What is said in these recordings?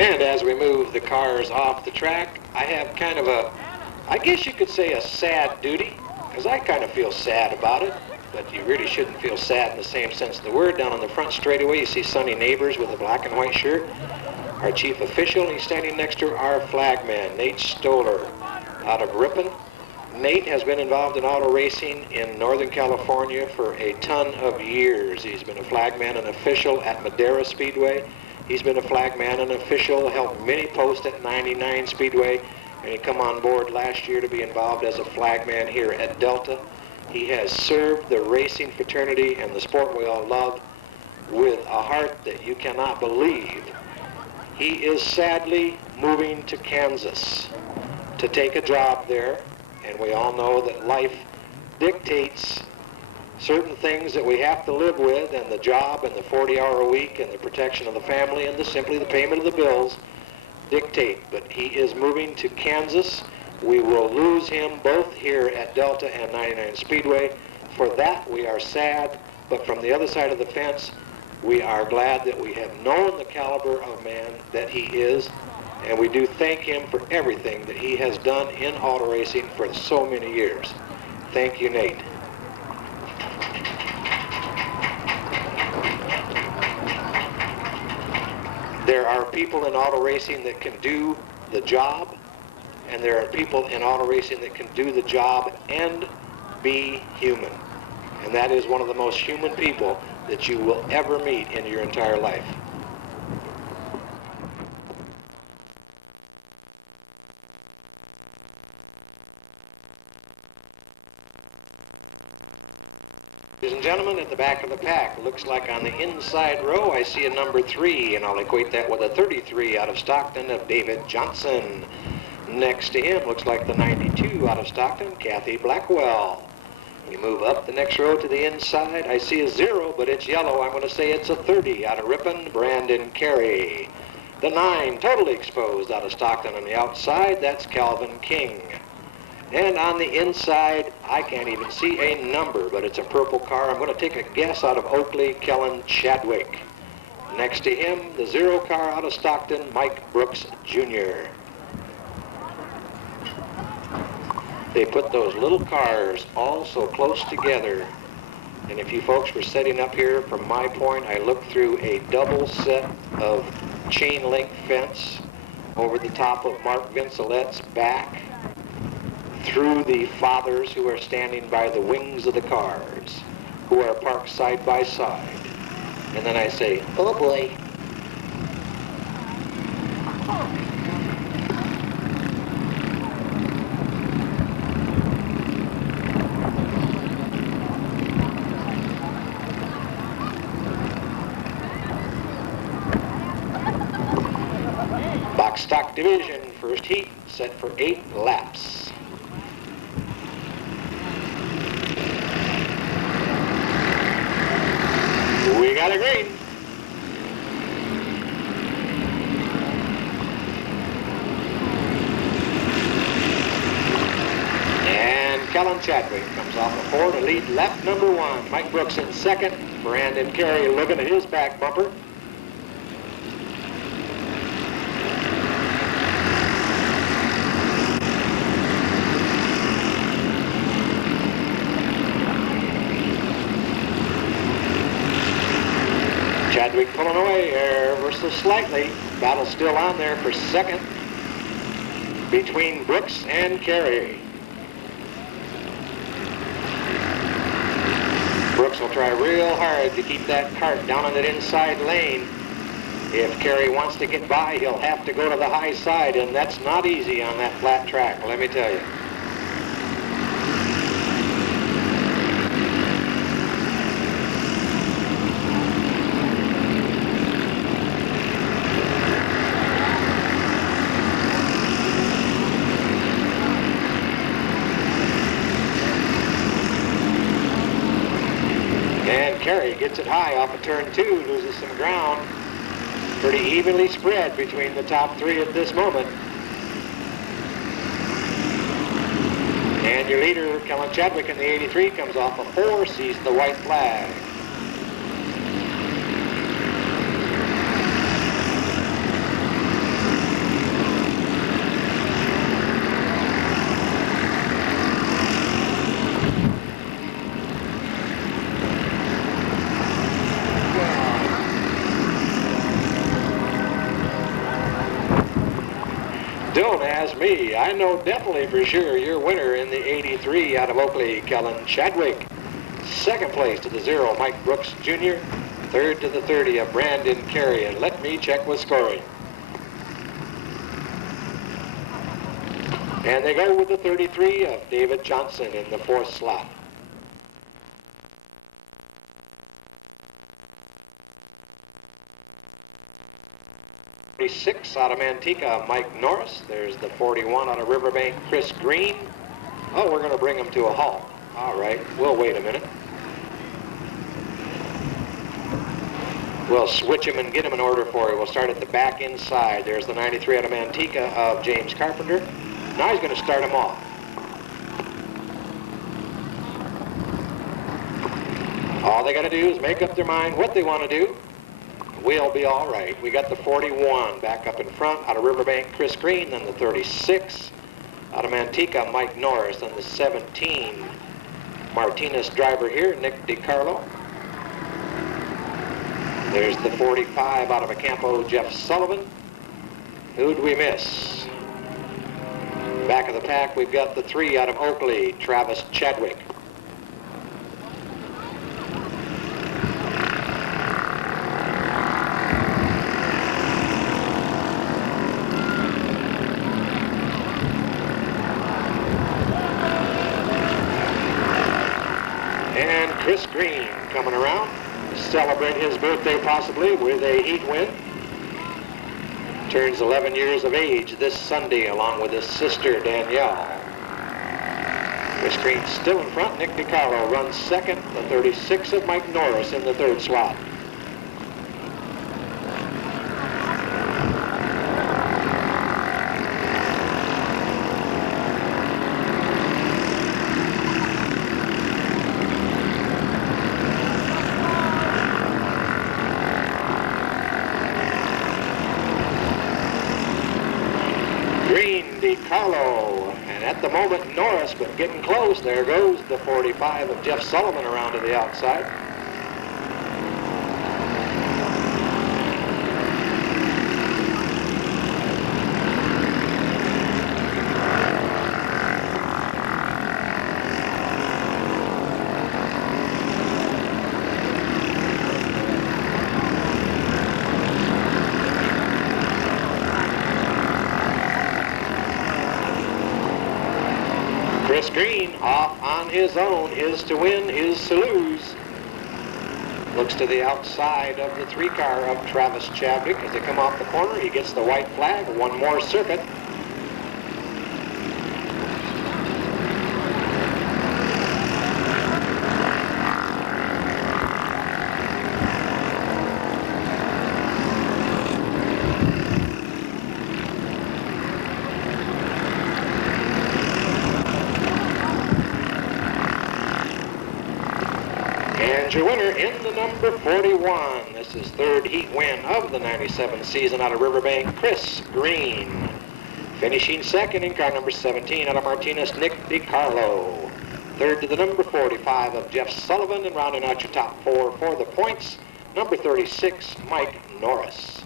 And as we move the cars off the track, I have kind of a, I guess you could say a sad duty, because I kind of feel sad about it, but you really shouldn't feel sad in the same sense of the word. Down on the front straightaway, you see Sonny Neighbors with a black and white shirt, our chief official, and he's standing next to our flagman, Nate Stoller, out of Ripon. Nate has been involved in auto racing in Northern California for a ton of years. He's been a flagman and official at Madera Speedway. He's been a flagman and official, held many posts at 99 Speedway, and he come on board last year to be involved as a flagman here at Delta. He has served the racing fraternity and the sport we all love with a heart that you cannot believe. He is sadly moving to Kansas to take a job there, and we all know that life dictates certain things that we have to live with, and the job and the 40-hour a week and the protection of the family and simply the payment of the bills dictate. But he is moving to Kansas. We will lose him both here at Delta and 99 Speedway. For that we are sad, but from the other side of the fence, we are glad that we have known the caliber of man that he is, and we do thank him for everything that he has done in auto racing for so many years. Thank you, Nate. There are people in auto racing that can do the job, and there are people in auto racing that can do the job and be human. And that is one of the most human people that you will ever meet in your entire life. Ladies and gentlemen, at the back of the pack, looks like on the inside row I see a number 3, and I'll equate that with a 33 out of Stockton of David Johnson. Next to him looks like the 92 out of Stockton, Kathy Blackwell. We move up the next row to the inside. I see a 0, but it's yellow. I'm going to say it's a 30 out of Ripon, Brandon Carey. The 9, totally exposed out of Stockton on the outside, that's Calvin King. And on the inside, I can't even see a number, but it's a purple car. I'm going to take a guess out of Oakley, Kellen Chadwick. Next to him, the 0 car out of Stockton, Mike Brooks Jr. They put those little cars all so close together. And if you folks were setting up here, from my point, I looked through a double set of chain link fence over the top of Mark Vincelet's back, through the fathers who are standing by the wings of the cars, who are parked side by side. And then I say, oh boy. Box stock division, first heat, set for 8 laps. We got a green. And Kellen Chadwick comes off a 4 to lead lap number 1. Mike Brooks in second. Brandon Carey looking at his back bumper. Chadwick pulling away ever so slightly. Battle still on there for second between Brooks and Carey. Brooks will try real hard to keep that cart down on that inside lane. If Carey wants to get by, he'll have to go to the high side, and that's not easy on that flat track, let me tell you. And Carey gets it high off of turn 2, loses some ground. Pretty evenly spread between the top 3 at this moment. And your leader, Kellen Chadwick in the 83, comes off a 4, sees the white flag. Don't ask me. I know definitely for sure your winner in the 83 out of Oakley, Kellen Chadwick. Second place to the 0, Mike Brooks Jr. Third to the 30 of Brandon Carey. And let me check with scoring. And they go with the 33 of David Johnson in the 4th slot. '46 out of Manteca, Mike Norris. There's the 41 out of Riverbank, Chris Green. Oh, we're going to bring him to a halt. All right, we'll wait a minute. We'll switch him and get him in order for you. We'll start at the back inside. There's the 93 out of Manteca of James Carpenter. Now he's going to start him off. All they got to do is make up their mind what they want to do. We'll be all right. We got the 41 back up in front out of Riverbank, Chris Green, then the 36 out of Manteca, Mike Norris, then the 17 Martinez driver here, Nick DiCarlo. There's the 45 out of Acampo, Jeff Sullivan. Who'd we miss? Back of the pack, we've got the 3 out of Oakley, Travis Chadwick. And Chris Green coming around to celebrate his birthday possibly with a heat win. Turns 11 years of age this Sunday along with his sister Danielle. Chris Green still in front. Nick DiCarlo runs second. The 36 of Mike Norris in the 3rd slot. Green, DiCarlo, and at the moment Norris, but getting close. There goes the 45 of Jeff Sullivan around to the outside. Chris Green off on his own. His to win, his to lose. Looks to the outside of the 3 car of Travis Chadwick. As they come off the corner, he gets the white flag. One more circuit. And your winner in the number 41. This is 3rd heat win of the 97 season out of Riverbank, Chris Green. Finishing second in car number 17 out of Martinez, Nick DiCarlo. Third to the number 45 of Jeff Sullivan, and rounding out your top 4 for the points, number 36, Mike Norris.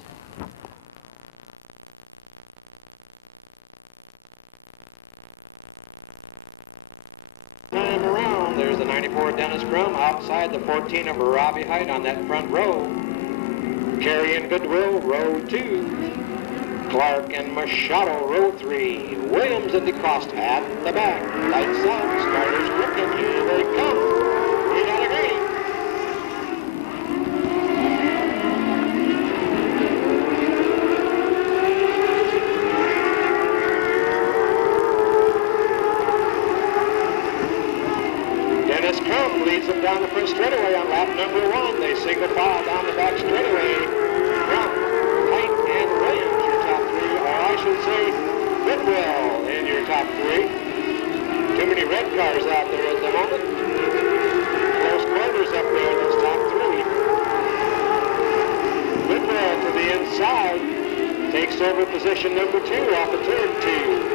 Time around, there's the 94 Dennis Crum outside the 14 of Robbie Height on that front row. Carey and Goodwill, row 2. Clark and Machado, row 3. Williams and DeCoste at the back. Lights out, starters looking, here they come. We got a green. Dennis Crum leads them down the front straightaway on lap number 1. They single file down the back straightaway. Crum, Height, and Williams, your top 3, or I should say Goodwill in your top 3. Too many red cars out there at the moment. Close quarters up there in those top 3. Goodwill to the inside. Takes over position number 2 off of turn 2.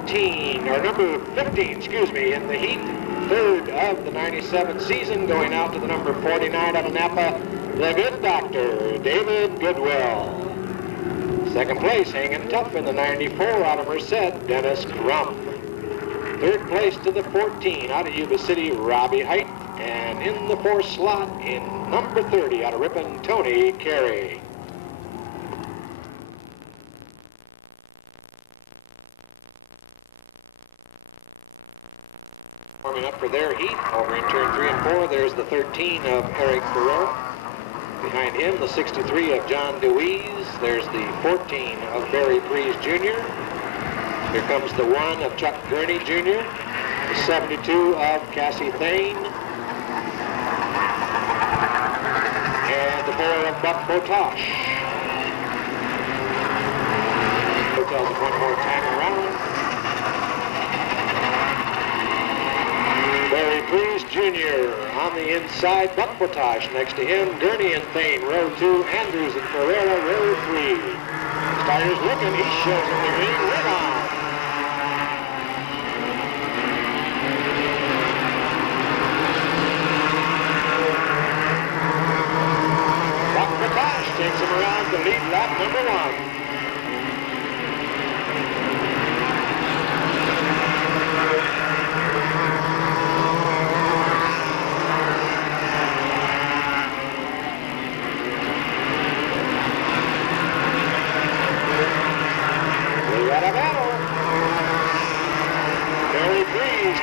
14, or number 15, excuse me, in the heat. Third of the 97 season, going out to the number 49 out of Napa, the Good Doctor, David Goodwill. Second place, hanging tough in the 94 out of Merced, Dennis Crum. Third place to the 14 out of Yuba City, Robbie Height. And in the fourth slot, in number 30 out of Ripon, Tony Carey. Warming up for their heat, over in turn 3 and 4, there's the 13 of Eric Ferrero. Behind him, the 63 of John DeWeese. There's the 14 of Barry Prees Jr. Here comes the 1 of Chuck Gurney Jr., the 72 of Cassie Thane, and the 4 of Buck Botosh. Tells it one more time around. Barry Prees Jr. on the inside, Buck Botosh next to him, Gurney and Thane, row 2, Andrews and Ferreira, row 3. Starter's looking, he shows him the green, right on. Buck Botosh takes him around to lead lap number 1.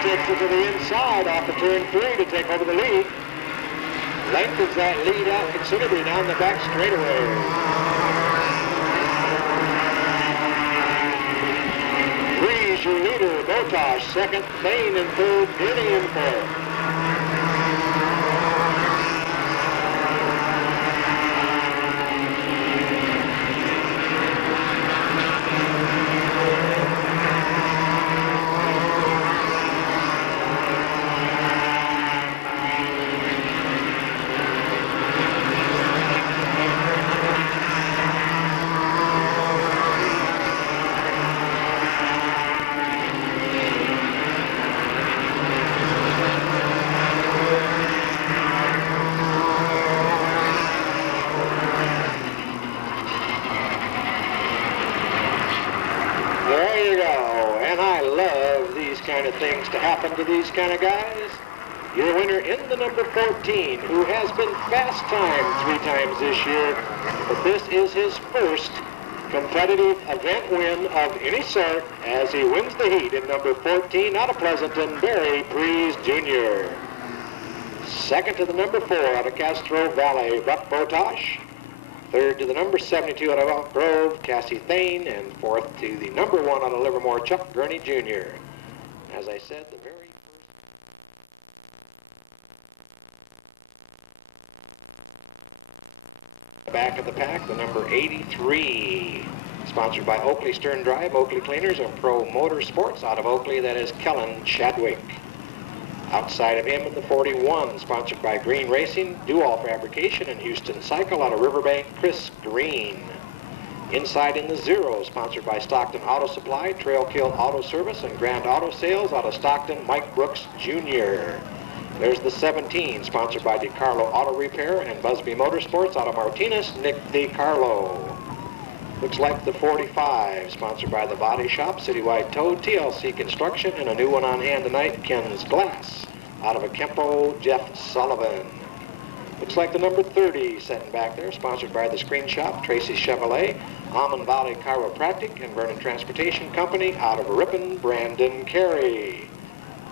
Takes it to the inside off of turn 3 to take over the lead. Lengthens that lead out considerably down the back straightaway. Prees, your leader, Botosh, second, Thane in third, Gurney in fourth. Things to happen to these kind of guys. Your winner in the number 14, who has been fast timed 3 times this year, but this is his first competitive event win of any sort as he wins the heat in number 14 out of Pleasanton, Barry Prees Jr. Second to the number 4 out of Castro Valley, Buck Botosh. Third to the number 72 out of Elk Grove, Cassie Thane, and fourth to the number 1 out of Livermore, Chuck Gurney Jr. As I said, the very first... Back of the pack, the number 83. Sponsored by Oakley Stern Drive, Oakley Cleaners, and Pro Motorsports out of Oakley, that is Kellen Chadwick. Outside of him in the 41, sponsored by Green Racing, Dual Fabrication, and Houston Cycle out of Riverbank, Chris Green. Inside in the 0, sponsored by Stockton Auto Supply, Trailkill Auto Service, and Grand Auto Sales out of Stockton, Mike Brooks Jr. There's the 17, sponsored by DeCarlo Auto Repair and Busby Motorsports out of Martinez, Nick DeCarlo. Looks like the 45, sponsored by the Body Shop, Citywide Tow, TLC Construction, and a new one on hand tonight, Ken's Glass out of Akempo, Jeff Sullivan. Looks like the number 30 sitting back there, sponsored by the Screen Shop, Tracy Chevrolet, Almond Valley Chiropractic, and Vernon Transportation Company out of Ripon, Brandon Carey.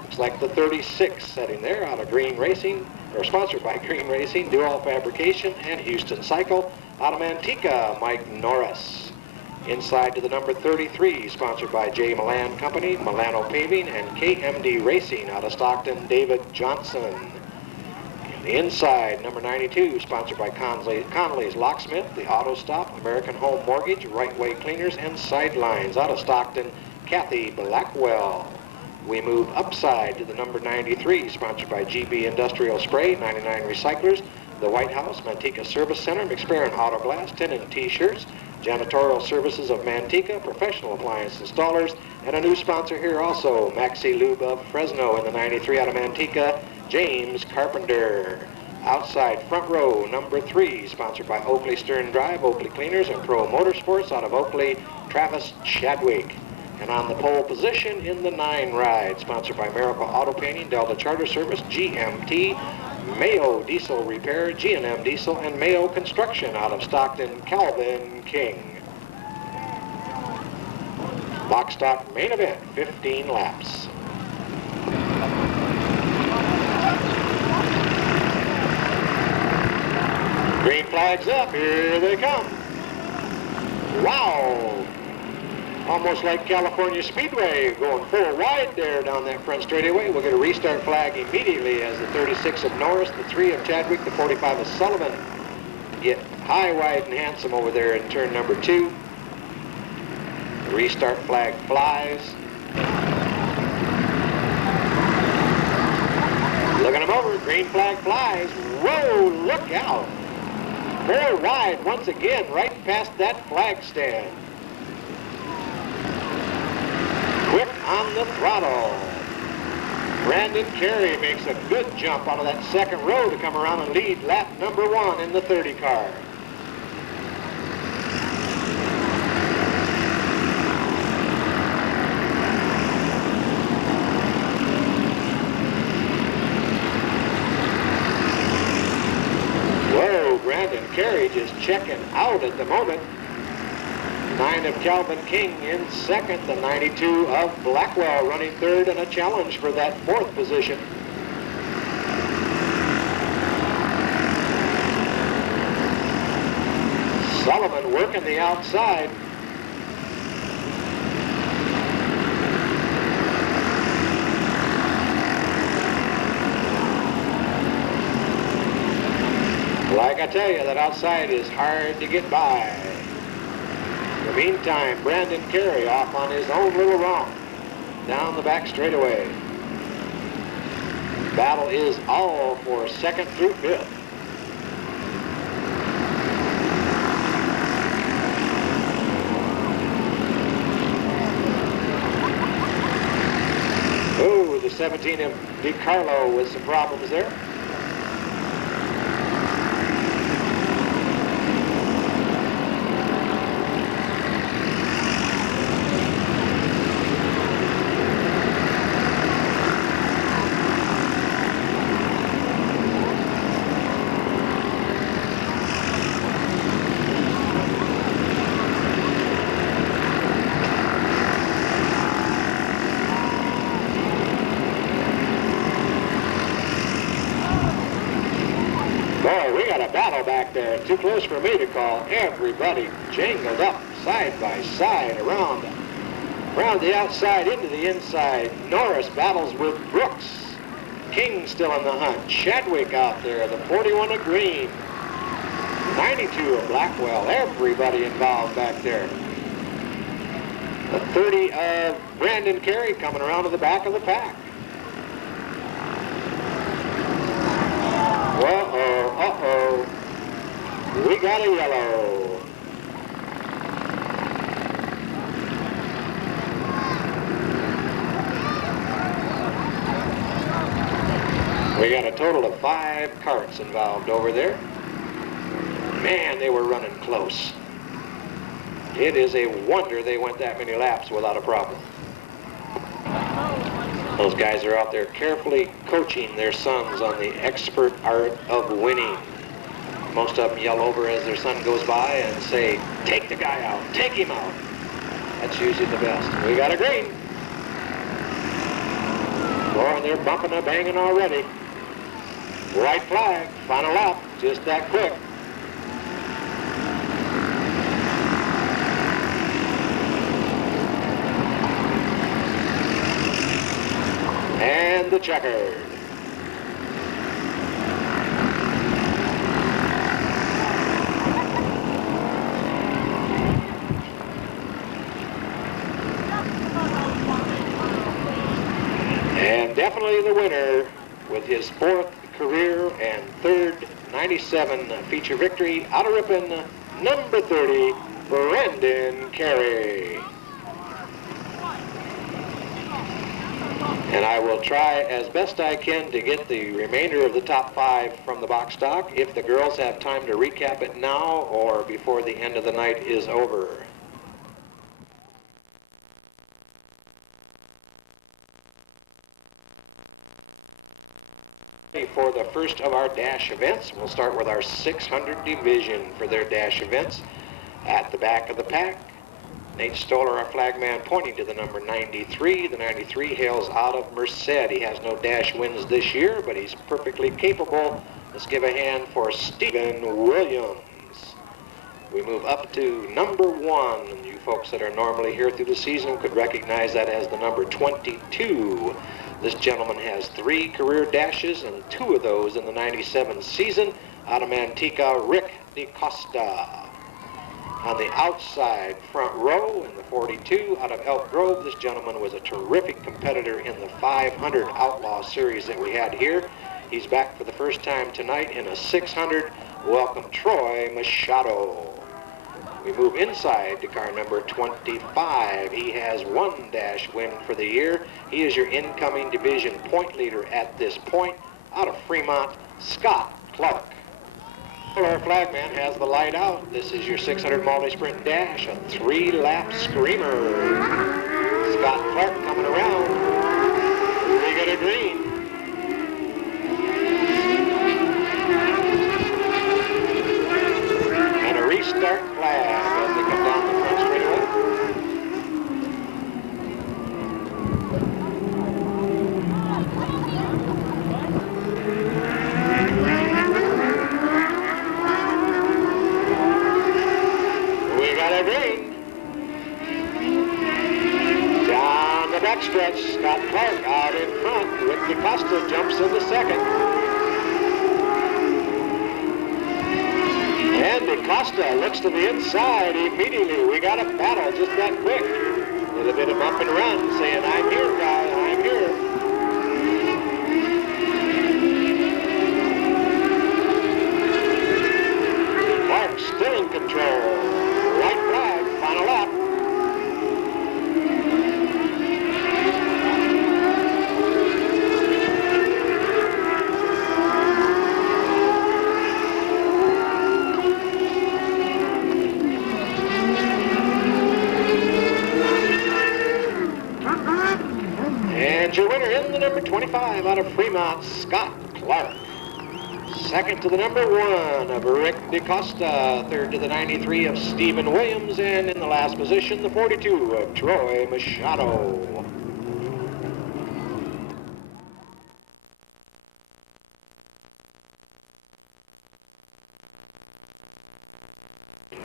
Looks like the 36 sitting there out of Green Racing, or sponsored by Green Racing, Dual Fabrication, and Houston Cycle out of Manteca, Mike Norris. Inside to the number 33, sponsored by J. Milan Company, Milano Paving, and KMD Racing out of Stockton, David Johnson. The inside, number 92, sponsored by Connolly's Locksmith, the Auto Stop, American Home Mortgage, Right Way Cleaners, and Sidelines out of Stockton, Kathy Blackwell. We move upside to the number 93, sponsored by GB Industrial Spray, 99 Recyclers, the White House, Manteca Service Center, McSparran Auto Glass, Tin and T-shirts, Janitorial Services of Manteca, Professional Appliance Installers, and a new sponsor here also, Maxi Lube of Fresno in the 93 out of Manteca, James Carpenter. Outside front row, number 3, sponsored by Oakley Stern Drive, Oakley Cleaners, and Pro Motorsports out of Oakley, Travis Chadwick. And on the pole position in the 9 ride, sponsored by Miracle Auto Painting, Delta Charter Service, GMT, Mayo Diesel Repair, G&M Diesel, and Mayo Construction out of Stockton, Calvin King. Box stock main event, 15 laps. Green flag's up, here they come. Wow! Almost like California Speedway, going 4 wide there down that front straightaway. We'll get a restart flag immediately as the 36 of Norris, the 3 of Chadwick, the 45 of Sullivan get high, wide, and handsome over there in turn number 2. The restart flag flies. Looking them over, green flag flies. Whoa, look out. 4 wide once again, right past that flag stand. Quick on the throttle. Brandon Carey makes a good jump out of that second row to come around and lead lap number 1 in the 30 car. Whoa, Brandon Carey just checking out at the moment. 9 of Calvin King in second, the 92 of Blackwell running third, and a challenge for that 4th position. Sullivan working the outside. Like I tell you, that outside is hard to get by. In the meantime, Brandon Carey off on his own little romp down the back straightaway. Battle is all for 2nd through 5th. Oh, the 17 of DiCarlo with some problems there. Boy, we got a battle back there. Too close for me to call. Everybody jangled up side by side around the outside into the inside. Norris battles with Brooks. King still in the hunt. Chadwick out there, the 41 of Green. 92 of Blackwell. Everybody involved back there. The 30 of Brandon Carey coming around to the back of the pack. Uh-oh. We got a yellow. We got a total of 5 carts involved over there. Man, they were running close. It is a wonder they went that many laps without a problem. Those guys are out there carefully coaching their sons on the expert art of winning. Most of them yell over as their son goes by and say, take the guy out, take him out. That's usually the best. We got a green. Boy, and they're bumping and banging already. White flag, final lap, just that quick. And the checkered. And definitely the winner with his 4th career and third 97 feature victory out of Ripon, number 30, Brendan Carey. And I will try as best I can to get the remainder of the top 5 from the box stock if the girls have time to recap it now or before the end of the night is over. For the first of our dash events, we'll start with our 600 division for their dash events. At the back of the pack, Nate Stoller, our flagman, pointing to the number 93. The 93 hails out of Merced. He has no dash wins this year, but he's perfectly capable. Let's give a hand for Stephen Williams. We move up to number 1. You folks that are normally here through the season could recognize that as the number 22. This gentleman has 3 career dashes and 2 of those in the 97 season. Out of Manteca, Rick DeCosta. On the outside front row in the 42 out of Elk Grove, this gentleman was a terrific competitor in the 500 Outlaw Series that we had here. He's back for the first time tonight in a 600. Welcome, Troy Machado. We move inside to car number 25. He has 1 dash win for the year. He is your incoming division point leader at this point. Out of Fremont, Scott Clark. Our flagman has the light out. This is your 600 multi-sprint dash, a 3-lap screamer. Scott Clark coming around. We get a green. And a restart flag as they come down the front straightaway. Down the backstretch, Scott Clark out in front. Rick DeCosta jumps in the second. And DeCosta looks to the inside immediately. We got a battle just that quick. A little bit of bump and run saying, I'm here, guys, I'm here. Clark still in control. White flag, final lap. And your winner in the number 25 out of Fremont, Scott Clark. Second to the number 1 of Rick DeCosta. Third to the 93 of Stephen Williams. And in the last position, the 42 of Troy Machado.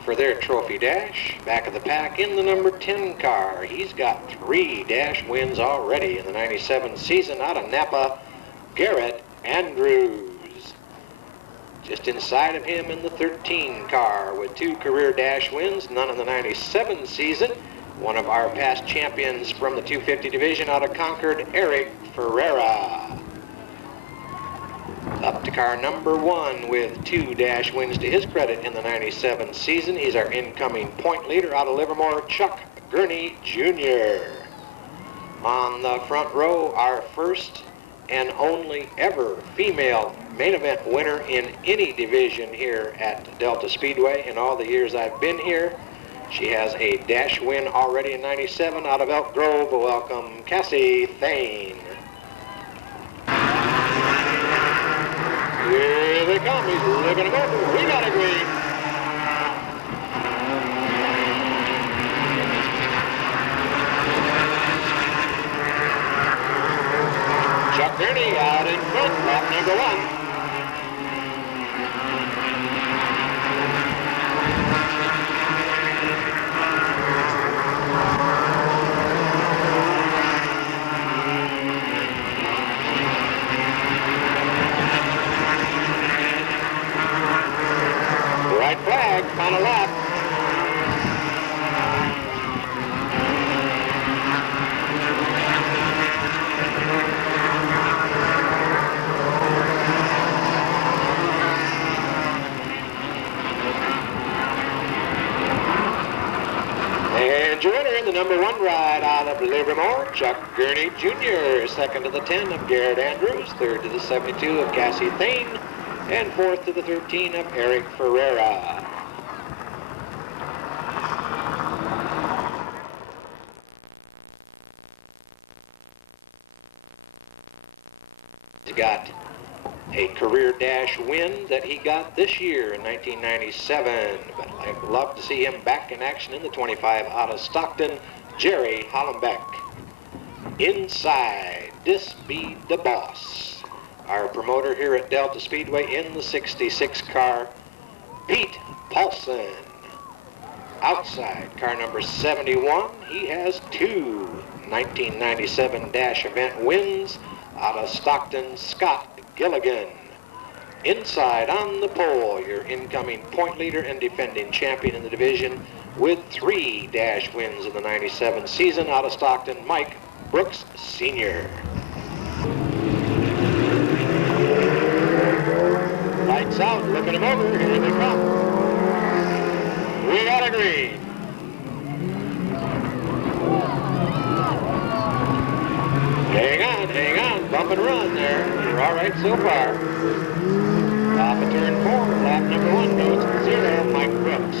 For their trophy dash, back of the pack in the number 10 car. He's got 3 dash wins already in the 97 season out of Napa, Garrett Andrews. Just inside of him in the 13 car with 2 career dash wins, none in the 97 season. One of our past champions from the 250 division out of Concord, Eric Ferreira. Up to car number 1 with 2 dash wins to his credit in the 97 season. He's our incoming point leader out of Livermore, Chuck Gurney Jr. On the front row, our first and only ever female main event winner in any division here at Delta Speedway in all the years I've been here. She has a dash win already in 97 out of Elk Grove. Welcome, Cassie Thane. Here they come. He's looking them over. We got a green. Chuck Gurney out in front, lap number 1. White flag, final lap. the number 1 ride out of Livermore, Chuck Gurney Jr., second to the 10 of Garrett Andrews, third to the 72 of Cassie Thane, and fourth to the 13 of Eric Ferreira. He's got a career dash win that he got this year in 1997, but I'd love to see him back in action in the 25 out of Stockton, Jerry Hollenbeck. Inside, this be the boss. Our promoter here at Delta Speedway in the 66 car, Pete Paulson. Outside, car number 71, he has 2 1997 dash event wins out of Stockton, Scott Gilligan. Inside on the pole, your incoming point leader and defending champion in the division with 3 dash wins in the 97 season out of Stockton, Mike Brooks Sr. Lights out, looking them over, here they come. We got a green. Hang on, bump and run there. You're all right so far. Off of turn 4, lap number 1 goes to 0, Mike Brooks.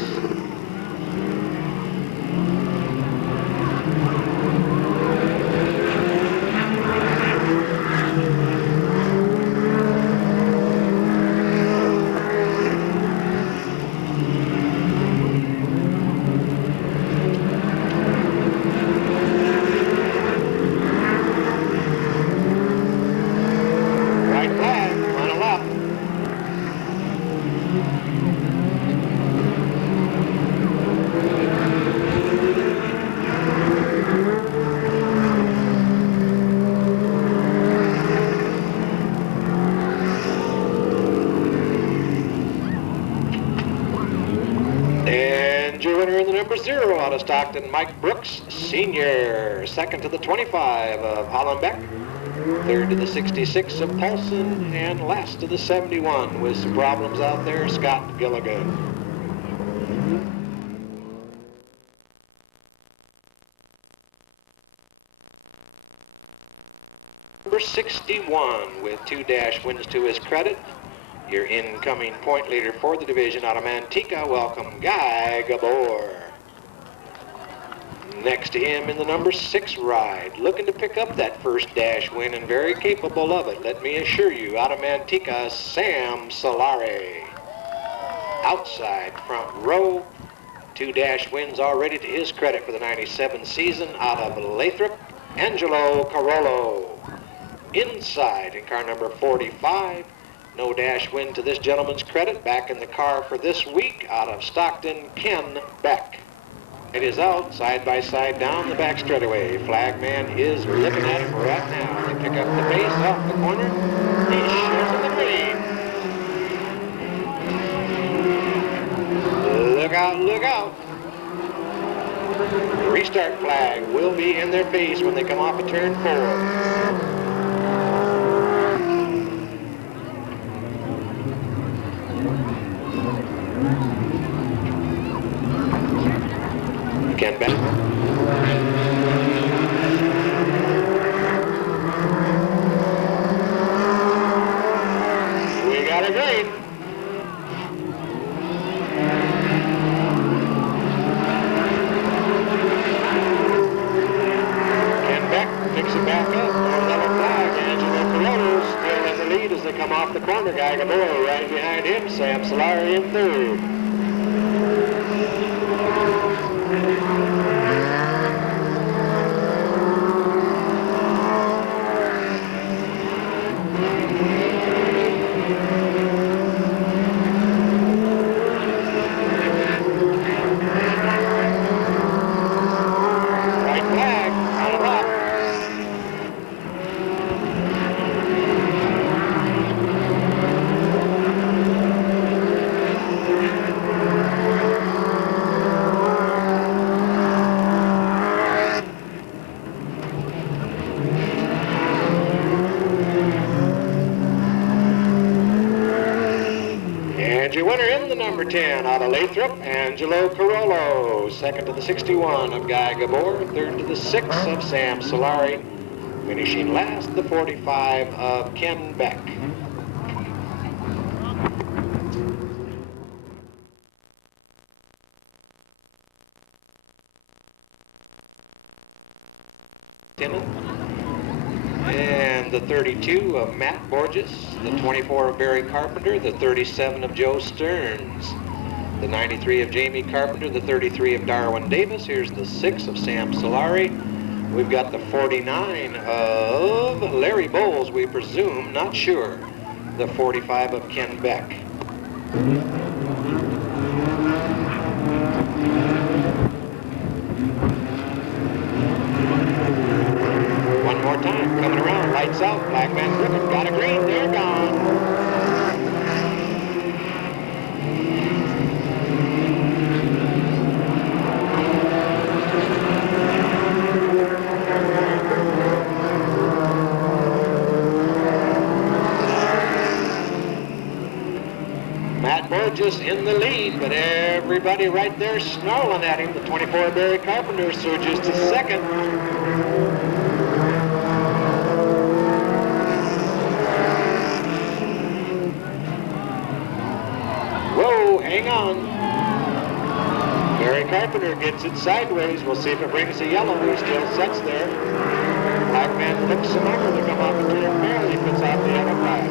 Number 0 out of Stockton, Mike Brooks Sr. Second to the 25 of Hollenbeck. Third to the 66 of Paulson. And last to the 71 with some problems out there, Scott Gilligan. Number 61 with 2 dash wins to his credit. Your incoming point leader for the division out of Manteca, welcome Guy Gabor. Next to him in the number 6 ride, looking to pick up that first dash win and very capable of it, let me assure you, out of Manteca, Sam Solari. Outside front row, 2 dash wins already to his credit for the 97 season out of Lathrop, Angelo Carollo. Inside in car number 45, no dash win to this gentleman's credit, back in the car for this week out of Stockton, Ken Beck. It is out, side by side down the back straightaway. Flagman is looking at him right now. They pick up the base off the corner. He shows him the green. Look out, look out. The restart flag will be in their face when they come off of turn 4. Ken Beck. We got a green. Ken Beck picks it back up. Another flag. Angelo Carollo still in the lead as they come off the corner. Guy Gabor right behind him. Sam Solari in third. And your winner in the number 10 out of Lathrop, Angelo Carollo. Second to the 61 of Guy Gabor. Third to the 6 of Sam Solari. Finishing last, the 45 of Ken Beck. And the 32 of Matt Borges, the 24 of Barry Carpenter, the 37 of Joe Stearns, the 93 of Jamie Carpenter, the 33 of Darwin Davis. Here's the 6 of Sam Solari. We've got the 49 of Larry Bowles, we presume, not sure. The 45 of Ken Beck. One more time, coming around, lights out, Black Man Crooked, got a green, they're gone. Matt Borges in the lead, but everybody right there snarling at him. The 24 Barry Carpenter surges to second. Whoa, hang on. Barry Carpenter gets it sideways. We'll see if it brings a yellow. He still sets there. Black Man looks him over to come off the turn. Barely puts out the yellow flag.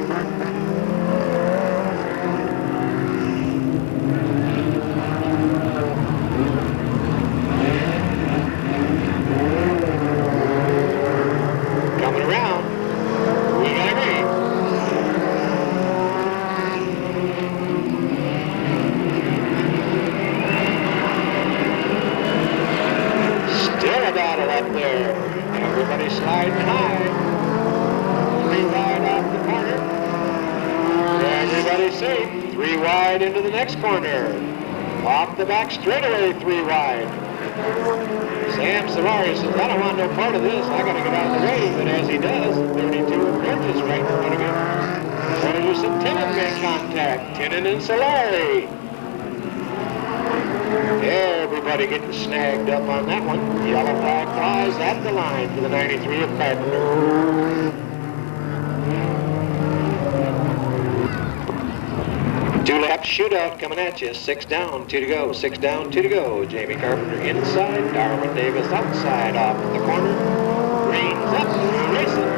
Sliding high. 3 wide off the corner. Everybody's safe. 3 wide into the next corner. Off the back straightaway, 3 wide. Sam Solari says, I don't want no part of this. I got to get out of the way. But as he does, 32 Bridges right in front of him. Borges and Tenen make contact. Tenen and Solari. Everybody getting snagged up on that one. Yellow flag flies at the line for the 93 of Carpenter. Two-lap shootout coming at you. 6 down, 2 to go. 6 down, 2 to go. Jamie Carpenter inside. Darwin Davis outside off the corner. Reins up, racing.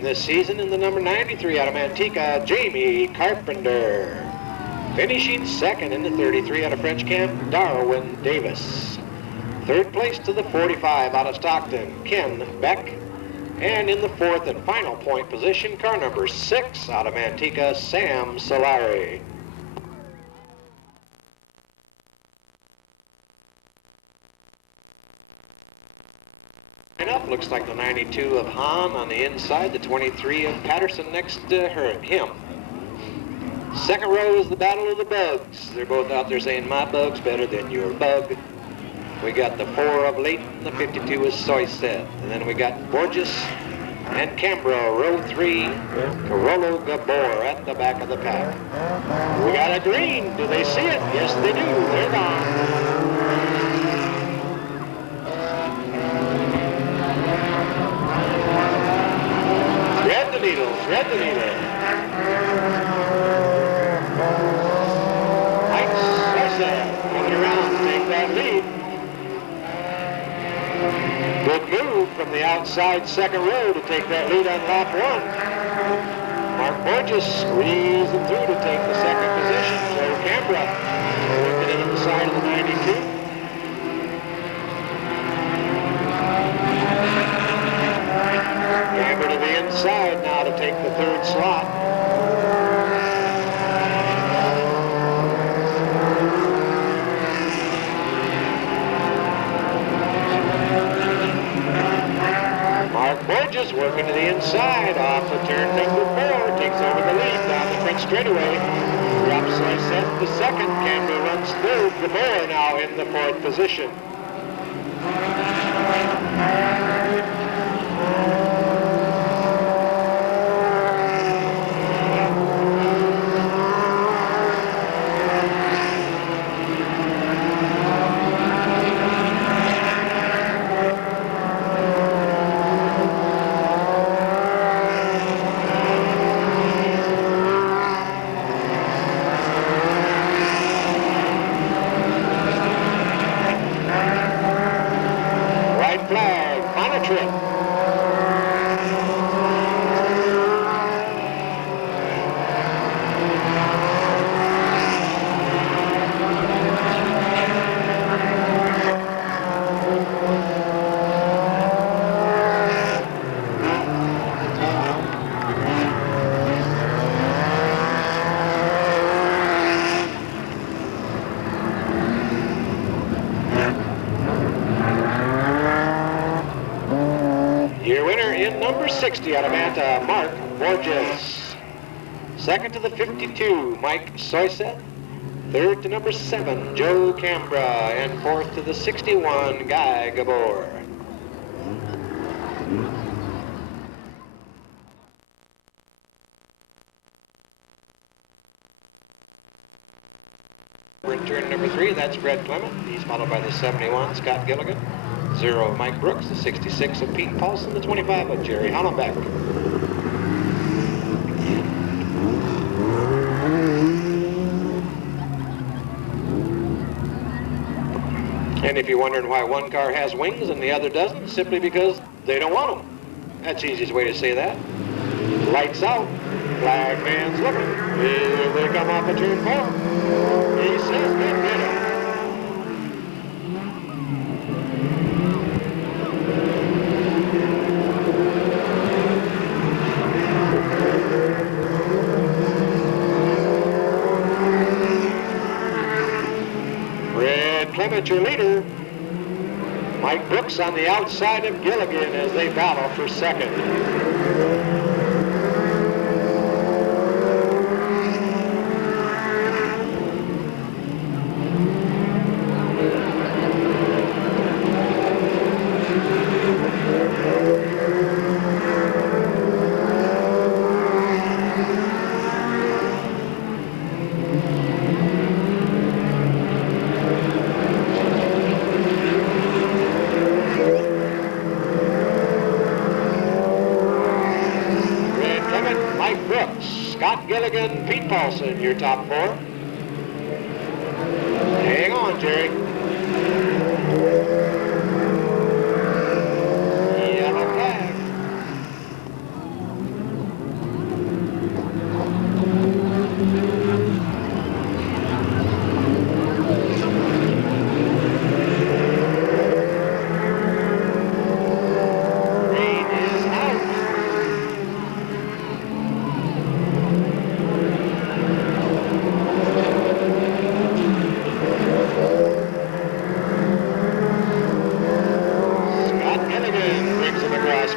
This season in the number 93 out of Manteca, Jamie Carpenter. Finishing second in the 33 out of French Camp, Darwin Davis. Third place to the 45 out of Stockton, Ken Beck. And in the fourth and final point position, car number 6 out of Manteca, Sam Solari. Up looks like the 92 of Hahn on the inside, the 23 of Patterson next to him. Second row is the battle of the bugs. They're both out there saying my bug's better than your bug. We got the 4 of Leighton, the 52 is Soyset. And then we got Borges and Cambro, row 3, Carollo Gabor at the back of the pack. We got a green. Do they see it? Yes, they do. They're gone. Thread the needle. Mike Soyset coming around to take that lead. Good move from the outside second row to take that lead on lap 1. Mark Borges squeezing through to take the second position. Joe Cambra working into the side Nice work into the inside, off of turn number 4, takes over the lead down the front straightaway. Drops Soyset the second, Canberra runs third, Gabor now in the 4th position. Flag, final trip. Your winner in number 60 out of Manta, Mark Borges. Second to the 52, Mike Soyset. Third to number 7, Joe Cambra. And fourth to the 61, Guy Gabor. In turn number 3, that's Fred Clement. He's followed by the 71, Scott Gilligan. 0 of Mike Brooks, the 66 of Pete Paulson, the 25 of Jerry Hollenbeck. And if you're wondering why one car has wings and the other doesn't, simply because they don't want them. That's the easiest way to say that. Lights out. Flag man's looking. Here they come off of turn 4. He says, get rid of. Clement, your leader. Mike Brooks on the outside of Gilligan as they battle for second. Mike Brooks, Scott Gilligan, Pete Paulson, your top 4. Hang on, Jerry. Yellow flag. Green is out.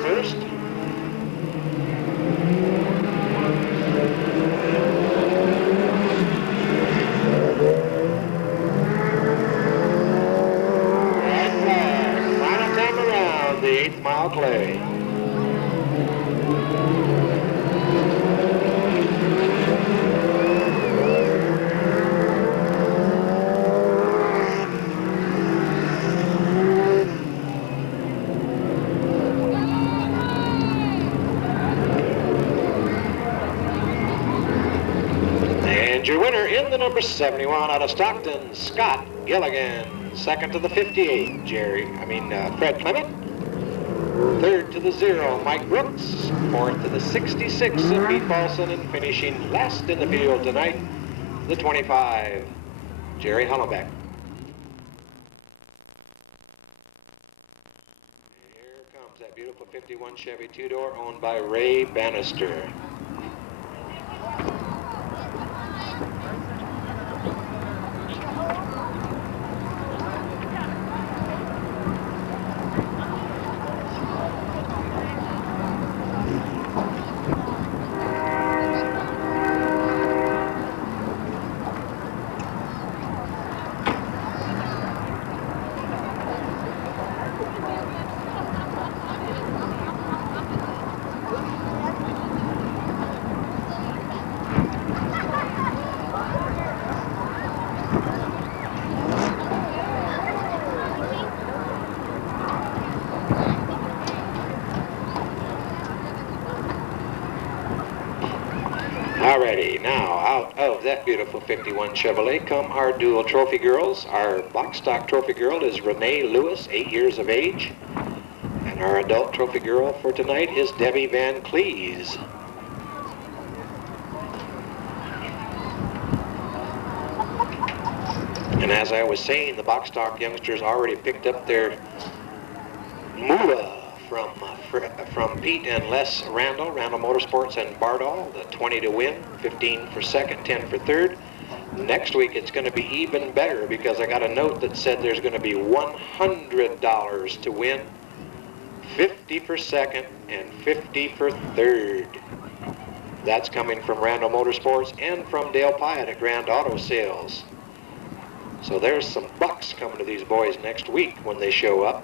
First. Red flag. Final time around the 8th mile clay. And your winner in the number 71 out of Stockton, Scott Gilligan. Second to the 58, Fred Clement. Third to the 0, Mike Brooks. Fourth to the 66 of Pete Paulson. And finishing last in the field tonight, the 25, Jerry Hollenbeck. Here comes that beautiful 51 Chevy two-door owned by Ray Bannister. out of that beautiful 51 Chevrolet come our dual trophy girls. Our box stock trophy girl is Renee Lewis, 8 years of age. And our adult trophy girl for tonight is Debbie Van Cleese. And as I was saying, the box stock youngsters already picked up their moolah from Pete and Les Randall Motorsports and Bardall, the 20 to win, 15 for second, 10 for third. Next week it's going to be even better because I got a note that said there's going to be $100 to win, 50 for second and 50 for third. That's coming from Randall Motorsports and from Dale Pyatt at Grand Auto Sales. So there's some bucks coming to these boys next week when they show up.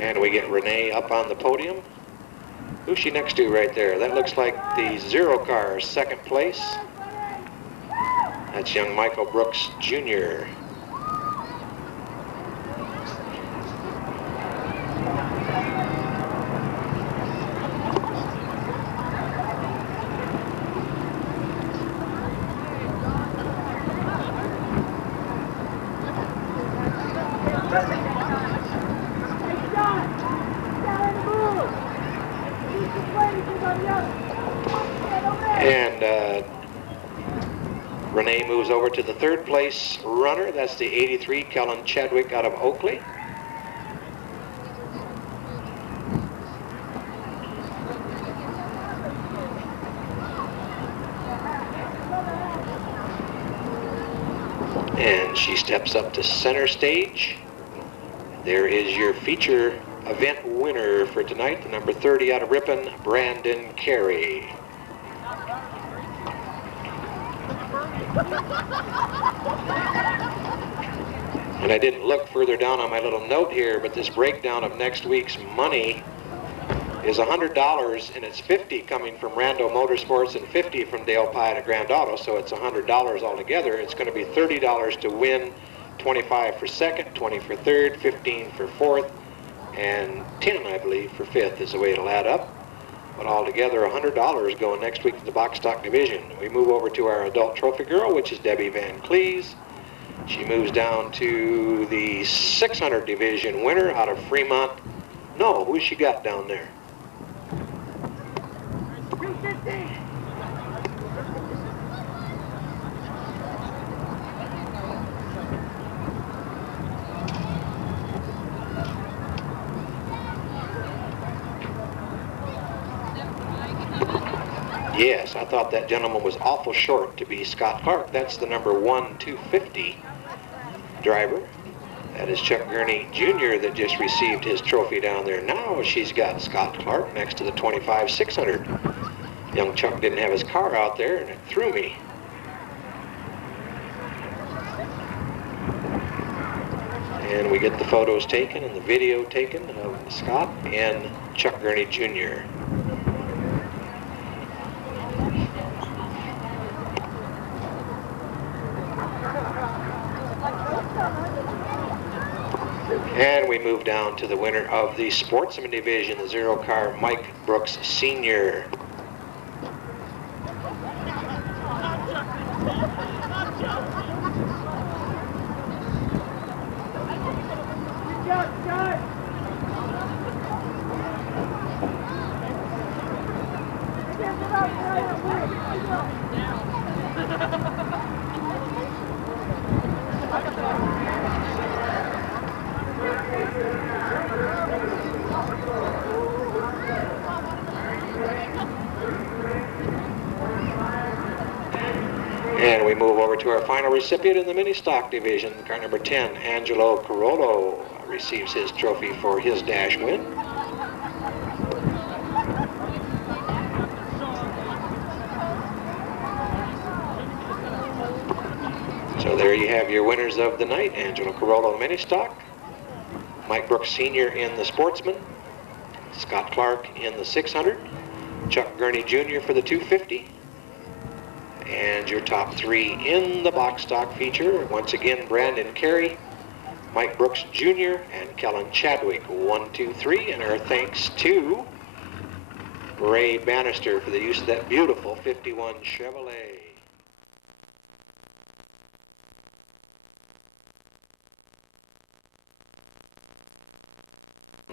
And we get Renee up on the podium. Who's she next to right there? That looks like the Zero car, second place. That's young Michael Brooks Jr. And Renee moves over to the third place runner. That's the 83 Kellen Chadwick out of Oakley. And she steps up to center stage. There is your feature event winner for tonight, the number 30 out of Ripon, Brandon Carey. And I didn't look further down on my little note here, but this breakdown of next week's money is $100, and it's 50 coming from Randall Motorsports and 50 from Dale Pyatt at Grand Auto, so it's $100 altogether. It's going to be $30 to win, 25 for second, 20 for third, 15 for fourth, and 10, I believe, for fifth is the way it'll add up. But altogether, $100 going next week to the box stock division. We move over to our adult trophy girl, which is Debbie Van Cleese. She moves down to the 600 division winner out of Fremont. No, who's she got down there? Yes, I thought that gentleman was awful short to be Scott Clark. That's the number 250 driver. That is Chuck Gurney Jr. that just received his trophy down there. Now she's got Scott Clark next to the 25 600. Young Chuck didn't have his car out there, and it threw me. And we get the photos taken and the video taken of Scott and Chuck Gurney Jr. And we move down to the winner of the Sportsman division, the Zero car, Mike Brooks Sr. And we move over to our final recipient in the mini stock division. Car number 10, Angelo Carollo, receives his trophy for his dash win. So there you have your winners of the night. Angelo Carollo mini stock, Mike Brooks Sr. in the Sportsman, Scott Clark in the 600, Chuck Gurney Jr. for the 250. And your top three in the box stock feature, once again, Brandon Carey, Mike Brooks Jr. and Kellen Chadwick, 1, 2, 3. And our thanks to Ray Bannister for the use of that beautiful 51 Chevrolet.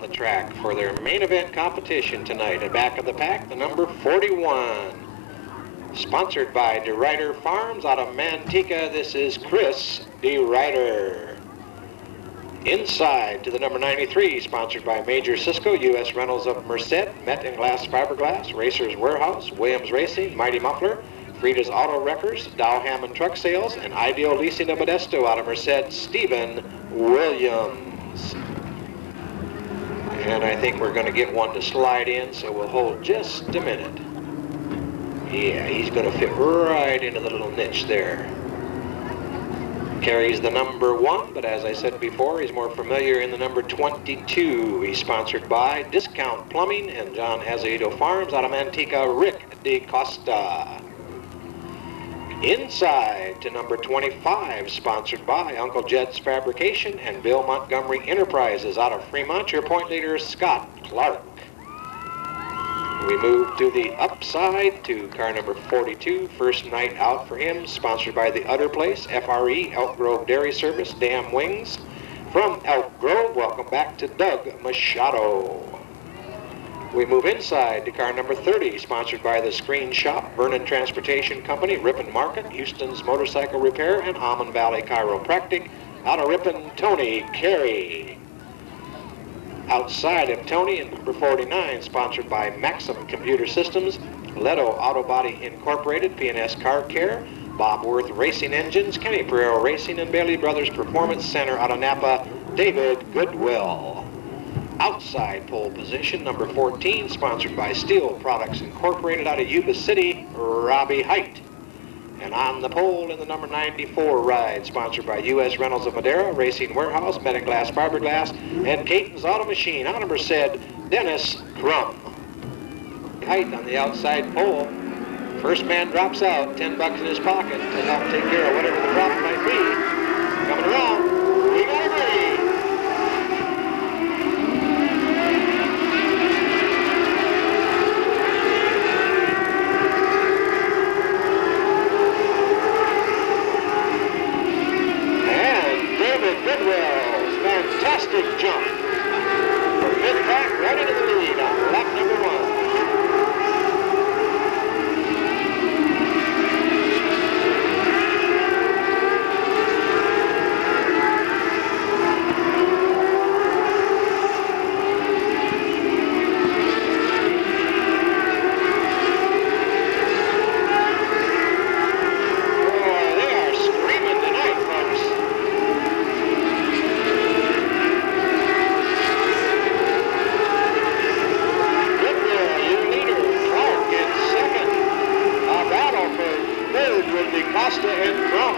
The track for their main event competition tonight. And back of the pack, the number 41. Sponsored by DeRuyter Farms out of Manteca, this is Chris DeRuyter. Inside to the number 93, sponsored by Major Cisco, U.S. Rentals of Merced, Met and Glass Fiberglass, Racers Warehouse, Williams Racing, Mighty Muffler, Frida's Auto Wreckers, Dow Hammond Truck Sales, and Ideal Leasing of Modesto out of Merced, Stephen Williams. And I think we're going to get one to slide in, so we'll hold just a minute. Yeah, he's going to fit right into the little niche there. Carries the number 1, but as I said before, he's more familiar in the number 22. He's sponsored by Discount Plumbing and John Azevedo Farms out of Manteca, Rick DeCosta. Inside to number 25, sponsored by Uncle Jed's Fabrication and Bill Montgomery Enterprises out of Fremont, your point leader, Scott Clark. We move to the upside to car number 42, first night out for him, sponsored by The Udder Place, FRE, Elk Grove Dairy Service, Damn Wings. From Elk Grove, welcome back to Doug Machado. We move inside to car number 30, sponsored by The Screen Shop, Vernon Transportation Company, Ripon Market, Houston's Motorcycle Repair, and Almond Valley Chiropractic, out of Ripon, Tony Carey. Outside of Tony in number 49, sponsored by Maxim Computer Systems, Leto Auto Body Incorporated, P&S Car Care, Bob Worth Racing Engines, Kenny Pereiro Racing, and Bailey Brothers Performance Center out of Napa, David Goodwill. Outside pole position, number 14, sponsored by Steel Products Incorporated out of Yuba City, Robbie Height. And on the pole in the number 94 ride, sponsored by U.S. Rentals of Madera, Racing Warehouse, Met and Glass Fiberglass, and Caton's Auto Machine, out of Merced, Dennis Crum. Height on the outside pole. First man drops out, $10 in his pocket to help take care of whatever the problem might be. Coming around, we got a green. Goodwill's fantastic jump from mid-pack right into the lead on lap number 1. Costa and Crum.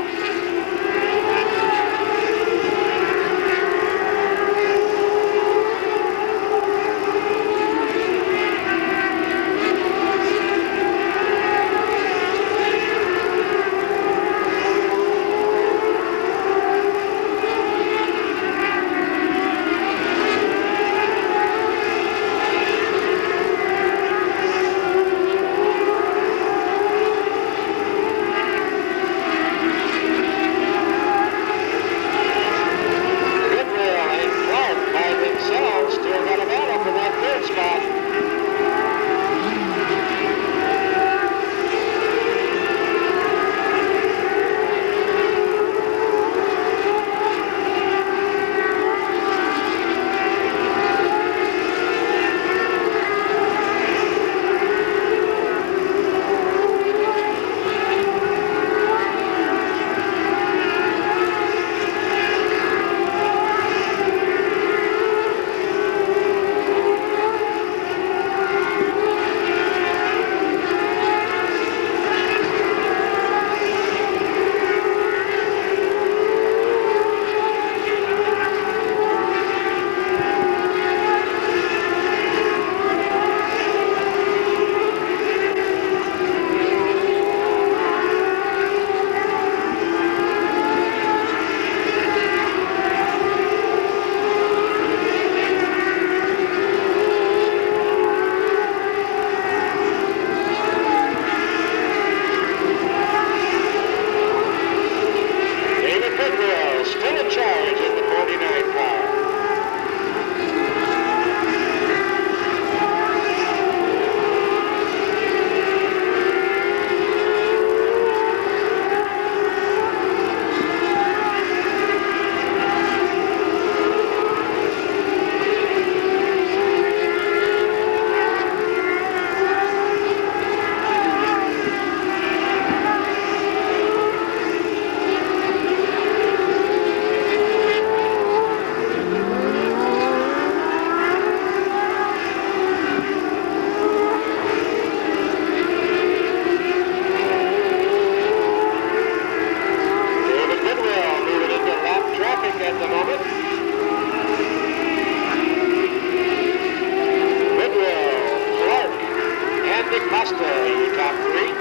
Costa, your top three.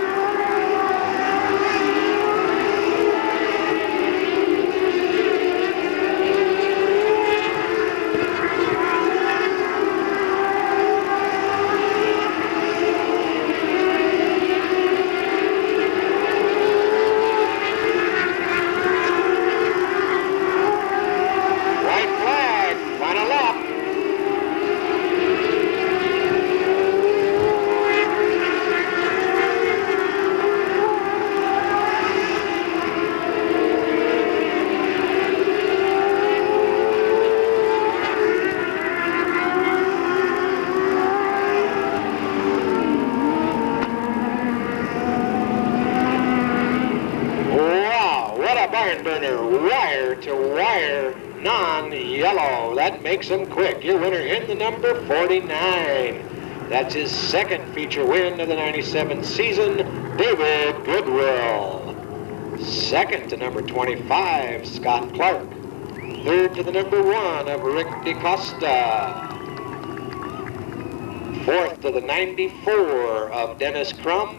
Barn burner, wire-to-wire, non-yellow. That makes him quick. Your winner in the number 49. That's his second feature win of the 97 season, David Goodwill. Second to number 25, Scott Clark. Third to the number 1 of Rick DeCosta. Fourth to the 94 of Dennis Crum.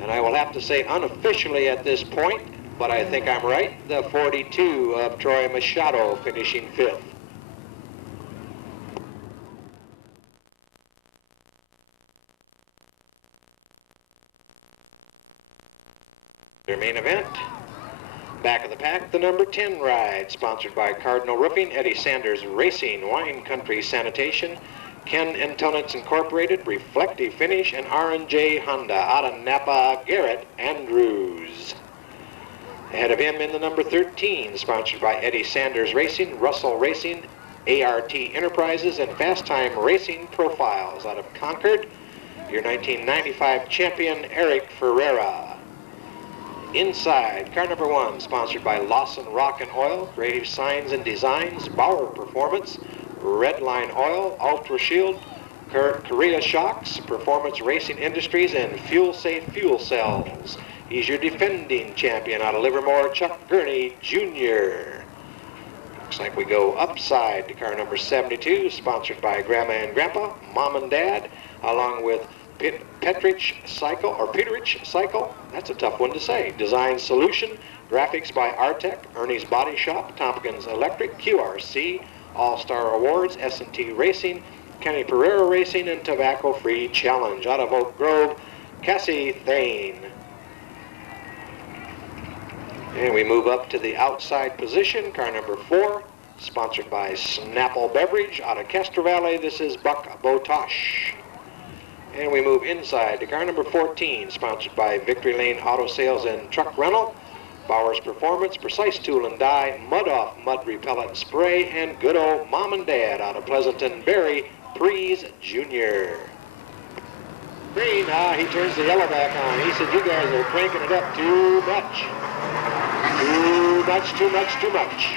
And I will have to say unofficially at this point, but I think I'm right, the 42 of Troy Machado finishing 5th. Their main event, back of the pack, the number 10 ride, sponsored by Cardinal Roofing, Eddie Sanders Racing, Wine Country Sanitation, Ken Antonitz Incorporated, Reflective Finish, and R&J Honda out of Napa, Garrett Andrews. Ahead of him in the number 13, sponsored by Eddie Sanders Racing, Russell Racing, ART Enterprises, and Fast Time Racing Profiles out of Concord, your 1995 champion, Eric Ferreira. Inside, car number 1, sponsored by Lawson Rock and Oil, Creative Signs and Designs, Bauer Performance, Redline Oil, Ultra Shield, Korea Shocks, Performance Racing Industries, and Fuel Safe Fuel Cells. He's your defending champion out of Livermore, Chuck Gurney Jr. Looks like we go upside to car number 72, sponsored by Grandma and Grandpa, Mom and Dad, along with Petrich Cycle, that's a tough one to say, Design Solution, graphics by Artec, Ernie's Body Shop, Tompkins Electric, QRC, All-Star Awards, S&T Racing, Kenny Pereira Racing, and Tobacco Free Challenge out of Oak Grove, Cassie Thane. And we move up to the outside position, car number 4, sponsored by Snapple Beverage out of Castro Valley. This is Buck Botosh. And we move inside to car number 14, sponsored by Victory Lane Auto Sales and Truck Rental, Bowers Performance, Precise Tool and Die, Mud Off Mud Repellent Spray, and good old Mom and Dad out of Pleasanton, Barry Prees Jr. Green, he turns the yellow back on. He said, you guys are cranking it up too much. Too much.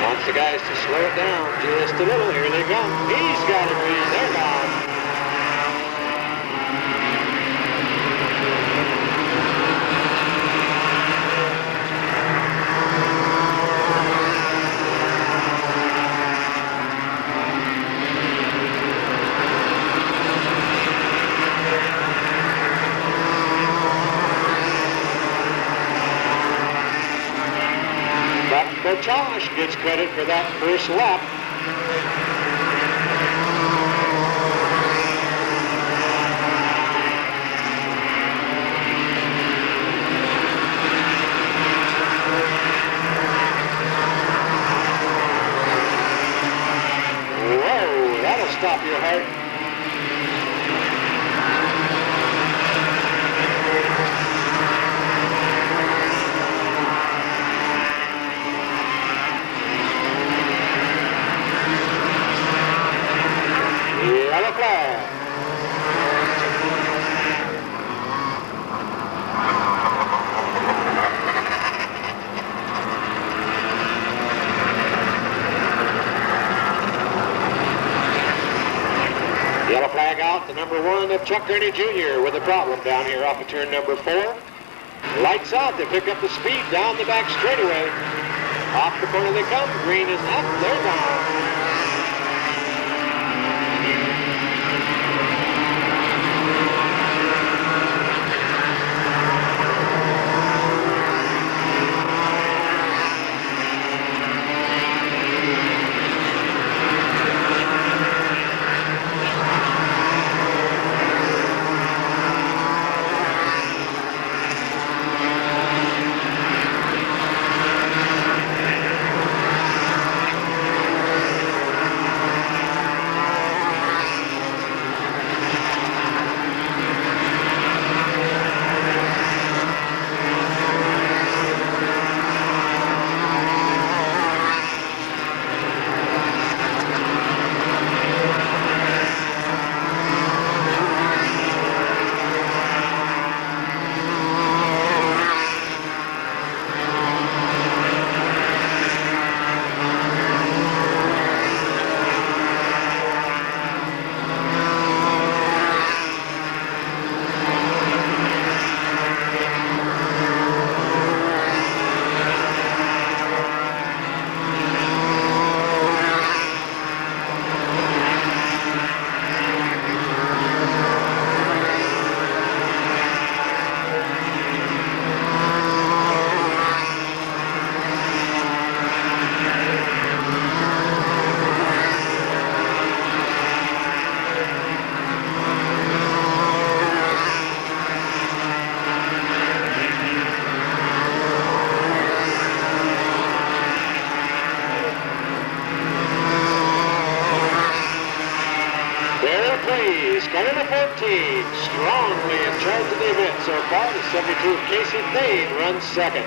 Wants the guys to slow it down just a little. Here they come. He's got it, Green. They're gone. Josh gets credit for that first lap. Whoa, that'll stop your heart. Yellow flag out, the number 1 of Chuck Gurney Jr. with a problem down here off of turn number 4. Lights out, they pick up the speed down the back straightaway. Off the corner they come. Green is up. They're gone. Car number 14, strongly in charge of the event so far. The 72 of Casey Thane runs second.